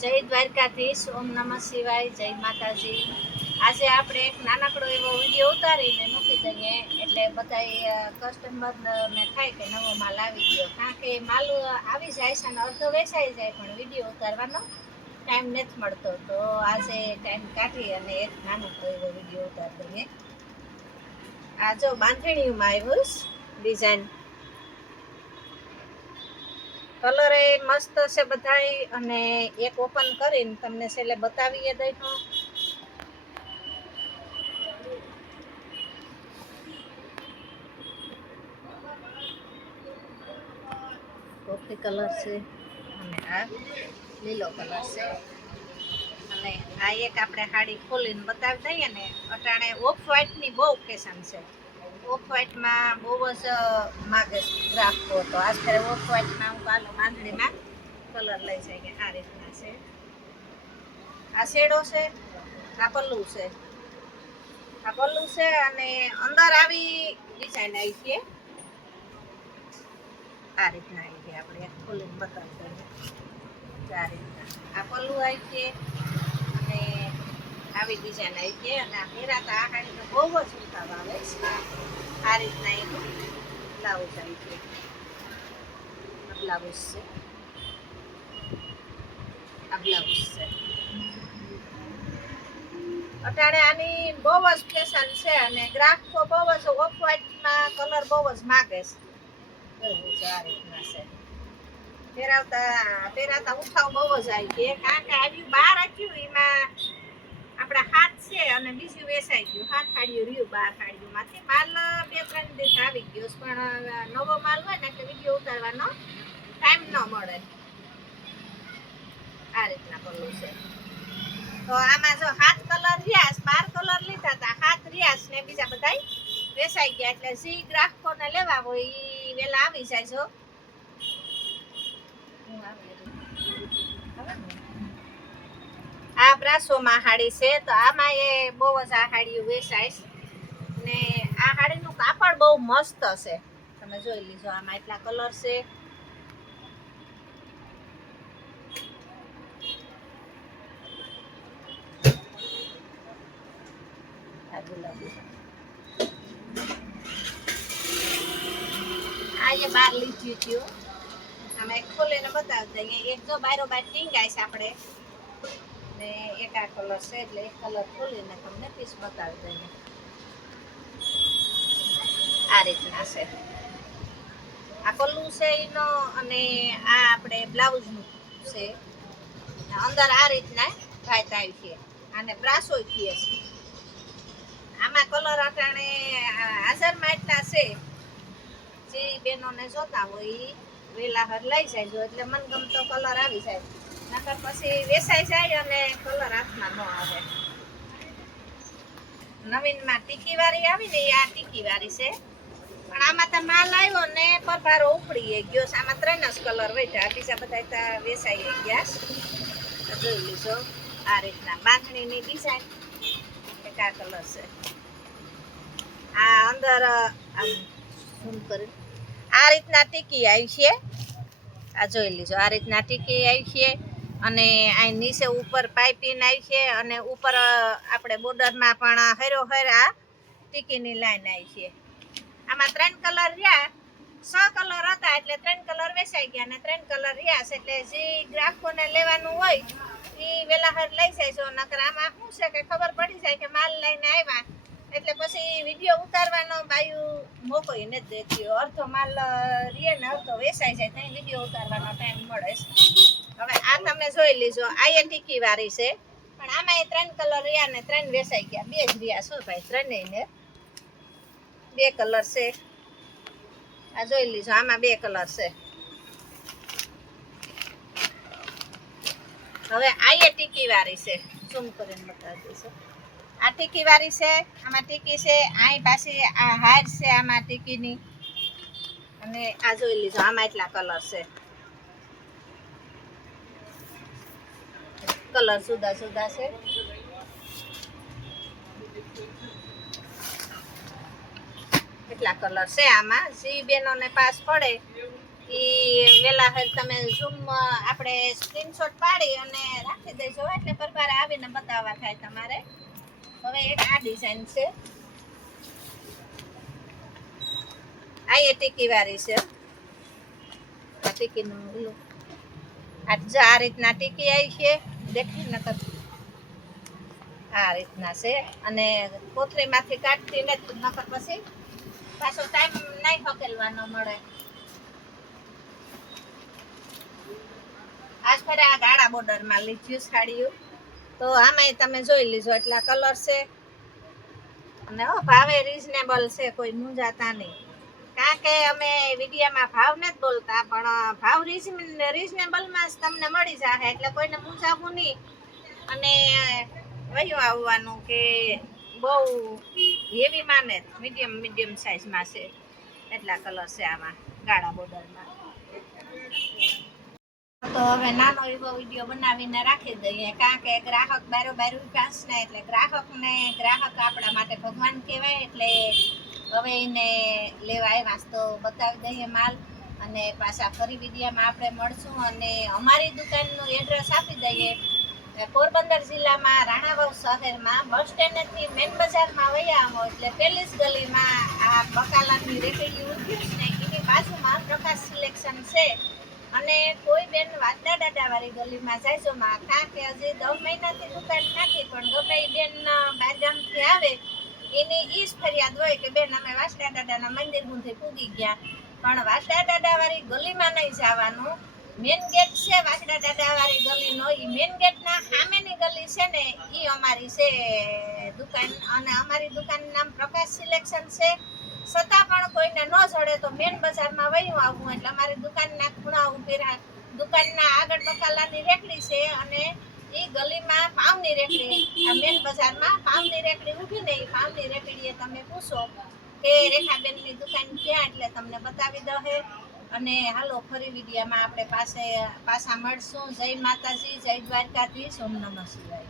જય દ્વારકાધીશ, ઓમ નમઃ શિવાય, જય માતાજી. આજે આપણે એક નાનકડો એવો વિડીયો ઉતારીને મૂકી દઈએ એટલે બધા કસ્ટમરને થાય કે નવો માલ આવી ગયો, કારણ કે માલ આવી જાય છે અને અડધો વેચાઈ જાય પણ વિડીયો ઉતારવાનો ટાઈમ નથી મળતો. તો આજે ટાઈમ કાઢી અને એક નાનકડો એવો વિડીયો ઉતારી દઈએ. આ જો બાંધણીમાં આવ્યું ડિઝાઇન, કલર એ મસ્ત છે બધાય, અને એક ઓપન કરીને તમને છેલ્લે બતાવીએ દઈ. કોફી કલર છે અને આ લીલો કલર છે, અને આ એક આપણે સાડી ખોલીને બતાવી દઈએ ને. અટાણે ઓફ વ્હાઈટની બહુ ફેશન છે, ઓફ વ્હાઈટમાં બહુ જ માગે ગ્રાહકો. તો આજ કરે ઓફ વ્હાઈટમાં હું કાલો બાંધણીમાં કલર લઈ જાય કે આ રીતના છે. આ શેડો છે, આ પલ્લું છે, આ પલ્લું છે, અને અંદર આવી ડિઝાઇન આવી છે. આ રીતના આવી છે, આપણે ખોલીને બતાવી દઈએ. આ રીતના આ પલ્લું આવી છે અને આવી ડિઝાઇન આવી છે. અને આ પહેરાતા આ સાડી તો બહુ જ ઉતાવ આવે છે. આ રીતના એનું બ્લાઉઝ આવી છે, બ્લાઉઝ છે, આ બ્લાઉઝ છે. અટાણે આની બહુ જ ફેશન છે અને ગ્રાહકો બહુ જ ઓફ વ્હાઈટમાં કલર બહુ જ માગે છે. આ રીતના છે, પહેરાતા ઉઠાવ બહુ જ આવી છે, કારણ કે આવ્યું બહાર આવ્યું એમાં આપણા હાથ છે અને બીજું વેચાઈ ગયું. હાથ હાડીઓ રહ્યું બહાર હાડીઓમાંથી. માલ 2-3 દિવસ આવી ગયો, પણ નવો માલ હોય ને એટલે વિડીયો ઉતારવાનો ટાઈમ ન મળે. આ રીતના પલ્લું છે. તો આમાં જો 7 કલર રહ્યા, 12 કલર લીધા હતા, 7 રહ્યા ને બીજા બધા વેચાઈ ગયા. એટલે જે ગ્રાહકોને લેવા હોય એ વેલા આવી જાય. જો આ બ્રાસોમાં હાડી છે, તો આમાં એ બહુ જ આ હાડીઓ વેચાય ને. આ હાડીનું કાપડ બહુ મસ્ત છે, તમે જોઈ લીજો. આમાં એટલા કલર છે. આ એ બાર લીધું થયું, આમાં એક ખોલીને બતાવી દઈએ. એક જો બારોબાર ટીંગાય છે આપણે, ને એક આ કલર છે, એટલે એક કલર ખોલીને તમને પીસ બતાવી દઈએ. આ રીતના છે. આ પલ્લું છે એનો, અને આ આપણે બ્લાઉઝનું છે. અંદર આ રીતના ભાત આવી છે, અને બ્રાસો થઈએ છે. આમાં કલર અટાણે હાજરમાં એટલા છે, જે બહેનોને જોતા હોય એ વેલા હર લઈ જાય. જો એટલે મનગમતો કલર આવી જાય, નકર પછી વેચાઈ જાય અને કલર હાથમાં ન આવે. નવીનમાં ટીકી વાળી આવી ને, આ ટીકી વાળી છે, પણ આમાં તો માલ આવ્યો ને પરભારો ઉપડી ગયો. આમાં 3 જ કલર વેઠા, બીજા બધા વેચાઈ ગયા. જોઈ લીધો. આ રીતના બાંધણીની ડિઝાઇન એક આ કલર છે. આ અંદર આ રીતના ટીકી આવી છે. આ જોઈ લીજો. આ રીતના ટીકી આવી છે, અને આ નીચે ઉપર પાઇપિંગ આવી છે, અને ઉપર આપણે બોર્ડરમાં પણ હેરો હેરા ટીકીની લાઈન આવી છે. આમાં 3 કલર રહ્યા, 6 કલર હતા એટલે 3 કલર વેચાઈ ગયા, અને 3 કલર રહ્યા છે. એટલે જે ગ્રાહકોને લેવાનું હોય એ વેલા હર લઈ જાય છે. નકર આમાં શું છે કે ખબર પડી જાય કે માલ લઈને આવ્યા એટલે પછી વિડીયો ઉતારવાનો બાયું મોકો નથી દેતી. અડધો માલ રીએ ને અડધો વેચાઈ જાય, ત્યાં વિડીયો ઉતારવાનો ટાઈમ મળે. હવે આ તમે જોઈ લીજો. આ એ ટીકી વાળી છે, પણ આમાં એ 3 કલર રહ્યા ને 3 વેચાઈ ગયા. 2 જ રહ્યા. શું ભાઈ, 3 ને 2 કલર છે. આ જોઈ લીજો. આમાં 2 કલર છે. હવે આ એ ટીકી વાળી છે, ઝૂમ કરીને બતાવી દઈશું. આ ટીકી વાળી છે, આમાં ટીકી છે. અહીં પાછી આ હાર છે આમાં ટીકીની, અને આ જોઈ લીજો. આમાં એટલા કલર છે. કલર જુદા જુદા છે. એટલા કલર છે આમાં. જે બેનોને પાસ પડે એ વેલા હર તમે ઝૂમ આપણે સ્ક્રીનશોટ પાડી અને રાખી દેજો એટલે પરબાર આવીને બતાવવા થાય તમારે. હવે એક આ ડિઝાઇન છે, આ એ ટીકી વાળી છે. આ ટીકીનું ઓલું આ રીતના ટીકી આવી છે, દેખાય નકર આ રીતના છે. અને કોથળીમાંથી કાઢતી નથી નકર પછી પાછો ટાઈમ નહીં હકેલવાનો મળે. આજ ફરે આ ગાળા બોર્ડરમાં લીધું સાડીયું, તો આમાંય તમે જોઈ લીજો એટલા કલર છે. અને ભાવે રીઝનેબલ છે, કોઈ મૂંઝાતા નહીં. કારણ કે અમે વિડીયામાં ભાવ નથી બોલતા, પણ ભાવ રીઝનેબલમાં જ તમને મળી જશે એટલે કોઈને મૂંઝાવવું નહીં. અને વયું આવવાનું કે બહુ હેવીમાં ને મીડિયમ સાઇઝમાં છે. એટલા કલર છે આમાં ગાળા બોર્ડરમાં. તો હવે નાનો એવો વિડીયો બનાવીને રાખી દઈએ, કારણ કે ગ્રાહક બારો વિકાસ ને એટલે ગ્રાહક આપણા માટે ભગવાન કહેવાય. એટલે હવે એને લેવા આવ્યા તો બતાવી દઈએ માલ, અને પાછા ફરી વિડીયામાં આપણે મળશું. અને અમારી દુકાનનું એડ્રેસ આપી દઈએ. પોરબંદર જિલ્લામાં રાણાવાવ શહેરમાં બસ સ્ટેન્ડથી મેન બજારમાં વયા આવો એટલે પહેલી જ ગલીમાં આ બકાલાની રેકડી ઉભી છે ને એની બાજુમાં પ્રકાશ સિલેક્શન છે. અને કોઈ બેન વાદા દાદાવાળી ગલીમાં જાયજો માં, કારણ કે હજી 10 મહિનાથી દુકાન નાખી, પણ ગમે એ બેન બારગામથી આવે એની ઈ જ ફરિયાદ હોય કે બેન અમે વાસડા દાદાના મંદિર સુધી પૂગી ગયા, પણ વાસડા દાદાવાળી ગલીમાં નહીં જવાનું. મેન ગેટ છે વાસડા દાદાવાળી ગલીનો, એ મેન ગેટના સામેની ગલી છે ને એ અમારી છે દુકાન. અને અમારી દુકાનનું નામ પ્રકાશ સિલેક્શન છે. છતાં પણ કોઈને ન જડે તો મેન બજારમાં વયું આવવું એટલે અમારી દુકાનના ખૂણા ઉભી દુકાનના આગળ બકાલાની રેકડી છે, અને એ ગલીમાં પાવની રેકડી. આ મેન બજારમાં પાવની રેકડી ઊભી ને એ પાવની રેકડીએ તમે પૂછો કે રેખાબેનની દુકાન ક્યાં, એટલે તમને બતાવી દે. અને હાલો ફરી વિડીયામાં આપણે પાછા મળશું. જય માતાજી, જય દ્વારકાધીશ, ઓમ નમઃ શિવાય.